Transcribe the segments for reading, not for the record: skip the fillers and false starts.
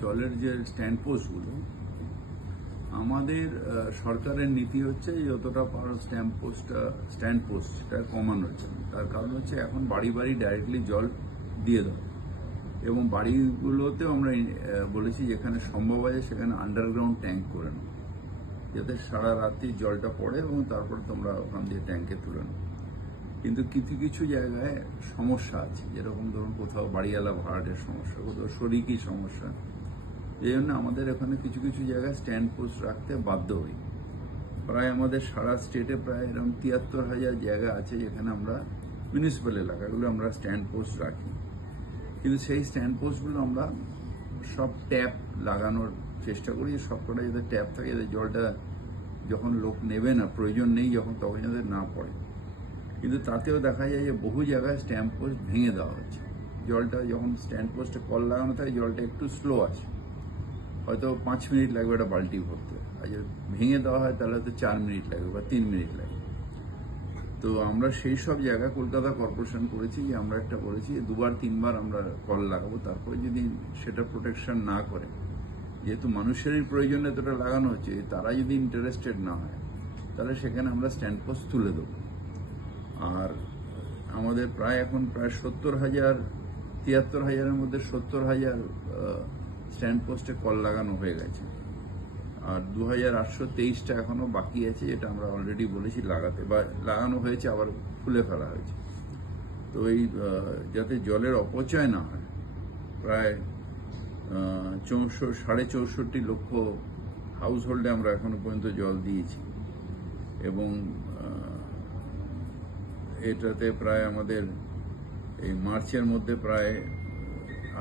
জলের যে স্ট্যান্ড পোস্টগুলো, আমাদের সরকারের নীতি হচ্ছে যতটা পারো স্ট্যান্ড পোস্টটা কমানোর জন্য। তার কারণ হচ্ছে এখন বাড়ি বাড়ি ডাইরেক্টলি জল দিয়ে দাও, এবং বাড়িগুলোতেও আমরা বলেছি যেখানে সম্ভব হয় সেখানে আন্ডারগ্রাউন্ড ট্যাঙ্ক করে নাও, যাতে সারা রাত্রি জলটা পড়ে এবং তারপরে তোমরা ওখান দিয়ে ট্যাঙ্কে তুলে নাও। কিন্তু কিছু কিছু জায়গায় সমস্যা আছে, যেরকম ধরুন কোথাও বাড়িওয়ালা ভাড়াটের সমস্যা, কোথাও শরিকি সমস্যা। এই জন্য আমাদের এখানে কিছু কিছু জায়গায় স্ট্যান্ড পোস্ট রাখতে বাধ্য হই। প্রায় আমাদের সারা স্টেটে প্রায় এরকম ৭৩,০০০ জায়গা আছে যেখানে আমরা মিউনিসিপ্যাল এলাকাগুলো আমরা স্ট্যান্ড পোস্ট রাখি। কিন্তু সেই স্ট্যান্ড পোস্টগুলো আমরা সব ট্যাপ লাগানোর চেষ্টা করি, সবকটা যাতে ট্যাপ থাকে, যাতে জলটা যখন লোক নেবে না, প্রয়োজন নেই যখন, তখন যাতে না পড়ে। কিন্তু তাতেও দেখা যায় যে বহু জায়গায় স্ট্যান্ড পোস্ট ভেঙে দেওয়া হচ্ছে। জলটা যখন স্ট্যান্ড পোস্টে কল লাগানো থাকে জলটা একটু স্লো আসে, হয়তো 5 মিনিট লাগবে একটা বালতি ভরতে, আর যদি ভেঙে দেওয়া হয় তাহলে হয়তো 4 মিনিট লাগবে বা 3 মিনিট লাগবে। তো আমরা সেই সব জায়গা কলকাতা কর্পোরেশন করেছি যে আমরা একটা বলেছি 2-3 বার আমরা কল লাগাবো, তারপরে যদি সেটা প্রোটেকশন না করে, যেহেতু মানুষেরই প্রয়োজনে এতটা লাগানো হচ্ছে, তারা যদি ইন্টারেস্টেড না হয় তাহলে সেখানে আমরা স্ট্যান্ড পোস্ট তুলে দেবো। আর আমাদের এখন প্রায় ৭০,০০০, ৭৩,০০০-এর মধ্যে ৭০,০০০ স্ট্যান্ড পোস্টে কল লাগানো হয়ে গেছে, আর ২,৮২৩টা এখনো বাকি আছে, যেটা আমরা অলরেডি বলেছি লাগাতে, বা লাগানো হয়েছে আবার খুলে ফেলা হয়েছে। তো এই যাতে জলের অপচয় না হয়, প্রায় ৬৪ লক্ষ হাউস হোল্ডে আমরা এখনো পর্যন্ত জল দিয়েছি, এবং এটাতে প্রায় আমাদের এই মার্চের মধ্যে প্রায়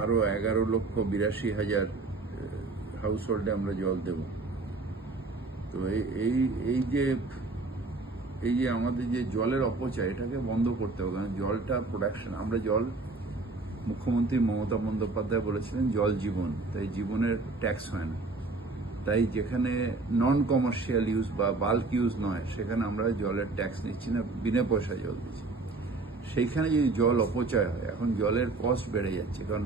আরও ১১,৮২,০০০ হাউস হোল্ডে আমরা জল দেব। তো এই যে আমাদের যে জলের অপচয়, এটাকে বন্ধ করতে হবে। কারণ জলটা প্রোডাকশন, আমরা জল, মুখ্যমন্ত্রী মমতা বন্দ্যোপাধ্যায় বলেছিলেন জল জীবন, তাই জীবনের ট্যাক্স হয় না। তাই যেখানে নন কমার্শিয়াল ইউজ বা বাল্ক ইউজ নয়, সেখানে আমরা জলের ট্যাক্স নিচ্ছি না, বিনা পয়সা জল দিচ্ছি। সেইখানে যদি জল অপচয় হয়, এখন জলের কস্ট বেড়ে যাচ্ছে, কারণ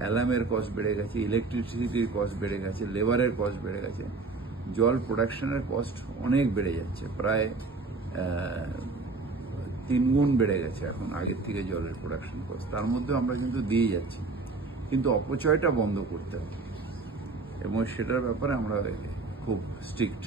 অ্যালার্মের কস্ট বেড়ে গেছে, ইলেকট্রিসিটির কস্ট বেড়ে গেছে, লেবারের কস্ট বেড়ে গেছে, জল প্রোডাকশনের কস্ট অনেক বেড়ে যাচ্ছে, প্রায় 3 গুণ বেড়ে গেছে এখন আগের থেকে জলের প্রোডাকশন কস্ট। তার মধ্যে আমরা কিন্তু দিয়ে যাচ্ছি, কিন্তু অপচয়টা বন্ধ করতে হবে, এবং সেটার ব্যাপারে আমরা খুব স্ট্রিক্ট।